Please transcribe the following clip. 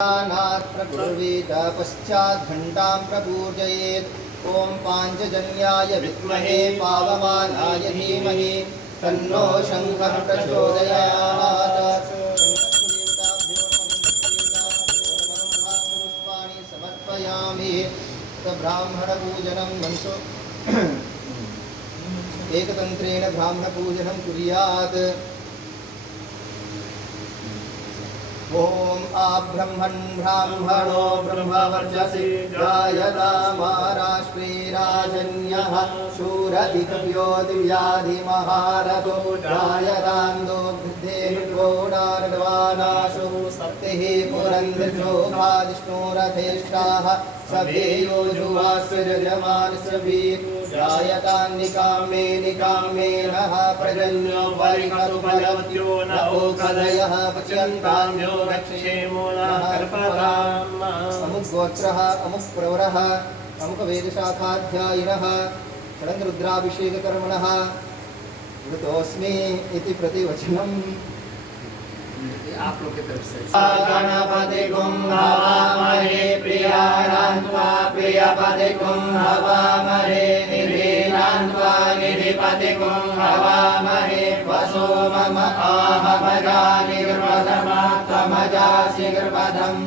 प्रकुर्वीत पश्चात् घंटां प्रपूजयेत्। ओम पांचजन्याय विद्महे पावमानाय धीमहि तन्नो शंकर प्रचोदयात्। पुष्पाणि समर्पयामि। ब्राह्मण पूजनं मनसो एकतंत्रेण ब्राह्मण पूजनं कुर्यात्। ओम आब्रह्मन् ब्राह्मणो ब्रह्मवर्चसि जायतामाराष्ट्रे राजन्यः शूर इत्यभ्यो दिव्याधिमहारथो जायतान्दो वृद्धेर्गौडार्गवानाशो सप्तिः पुरन्दृजो भाजिष्णुरथेष्टाः सभेयो जुवासृजमानस्रवीर् जायतान्निकामे निकामेनः प्रजन्यो परिकरुफलवत्यो न ओकदयः पच्यन्तान्यो रक्षेमो न कर्पताम्। अमुक गोत्रः अमुक प्रवरः अमुक वेदशाखाध्यायिनः षडङ्गरुद्राभिषेककर्मणः वृतोऽस्मि इति प्रतिवचनम् आप लोग की तरफ से। गणपति कुं हवामहे प्रियारान्त्वा प्रियपति कुं हवामहे निधीरान्त्वा निधिपति कुं हवामहे वसो मम आहमजा निर्वधमा त्वमजासि गर्भधम्।